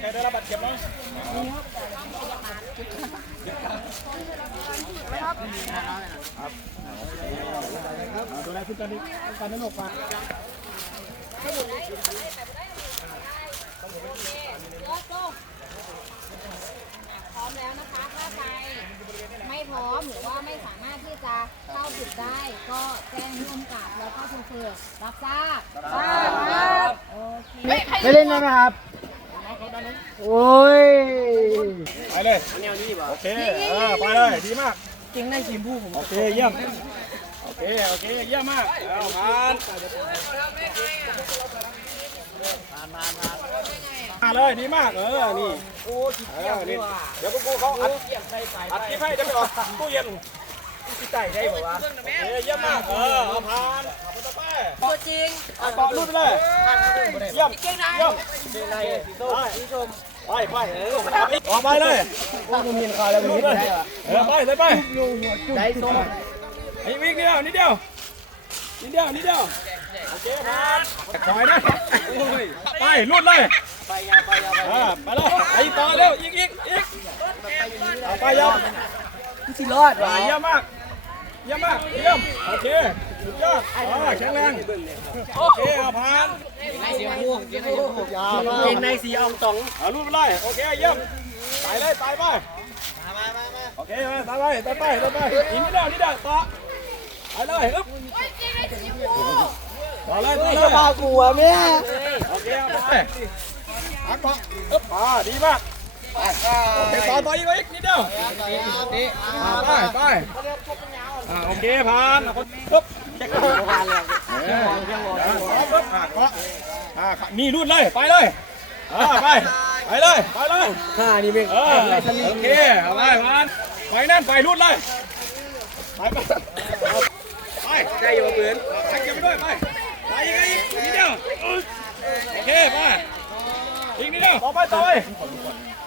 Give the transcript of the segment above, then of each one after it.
ใครได้รับบาดเจ็บบ้างดูแลคุณตอนนี้การนั้นออกมาพร้อมแล้วนะคะถ้าใครไม่พร้อมหรือว่าไม่สามารถที่จะเข้าจุดได้ก็แจ้งร่วมกับแล้วก็โชเฟอร์รับทราบทราบครับโอเคไม่เล่นได้ไหมครับ โอ้ย ไปเลยแนวนี้บ่โอเคเออไปเลย ดีมากจริงได้ทีมผู้ผม โอเค เยี่ยม โอเค โอเค เยี่ยมมากเอาผ่านมานผ่านผ่านผ่านเลยดีมาก เออ นี่โอ้ยเออนี่เดี๋ยวพวกกูเขาอัดเย็นใส่ไปอัดคลิปให้จะไปออกตู้เย็นที่ใต้ได้บอกว่าเออเยี่ยมมาก เออ เอาผ่านเอาไปไปตัวจริงเอาเกาะรูดไปเลย เยี่ยม เยี่ยมไปไปเออออกไปเลยพวกมึงมีคาแล้วมึงรูดไม่เลยได้เหรอเออไปเลยไปได้ส้มอีกวิกเดียวนิดเดียวนิดเดียวนิดเดียวโอเคครับถอยนะโอ้ยไปลุดเลยไปยาวไปยาวไปเลยไปต่อเร็วอีกอีกอีกเอาไปยาวสิรอดไปเยี่ยมมาก เยี่ยมมากเยี่ยมโอเคสุดยอดอ๋อแข็งแรงโอเคเอาผ่านเกงในสีอองตองเอาลุดไปเลยโอเคเยี่ยมไปเลยไปไปโอเคไปไปไปไปไปไปอีกนิดเดียวนิดเดียวต่อไปเลยอึ๊บต่อเลยต่อเลยพากูอะแม่โอเคเอาไปอักปะอึ๊บอ่าดีมากโอเคต่อต่ออีกอีกนิดเดียวอ่าไปไป อ่าโอเคผ่านคนอึ๊บเช็คผ่านเลยเอออึ๊บอ่าเคาะอ่ามีรูดเลยไปเลยอ่าไปไปเลยไปเลยข้านี่เป็นเออโอเคเอาไปผ่านไปนั่นไปรูดเลยไปไปไปใจอยู่กับปืนไปเก็บไปด้วยไปไปอีกอีกนิดเดียวโอเคไปอีกนิดเดียวต่อไปต่อไป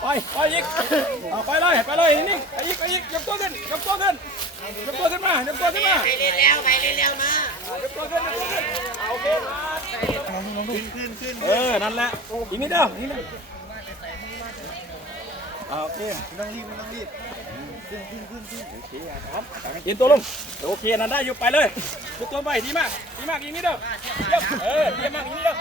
ไปไปอีกเอาไปเลยไปเลยนิ่งๆไปอีกไปอีกยกตัวขึ้นยกตัวขึ้นยกตัวขึ้นมายกตัวขึ้นมาไปเร็วๆไปเร็วๆมายกตัวขึ้นยกตัวขึ้นเอาโอเคมาขึ้นขึ้นเออนั่นแหละอีกนิดเดียวอีกนิดเดียวอ่าโอเคไม่ต้องรีบไม่ต้องรีบขึ้นขึ้นขึ้นขึ้นโอเคครับเย็นตัวลงโอเคนั่นได้อยู่ไปเลยทุกตัวไปดีมากดีมากอีกนิดเดียวเยี่ยมเออเยี่ยมมากอีกนิดเดียว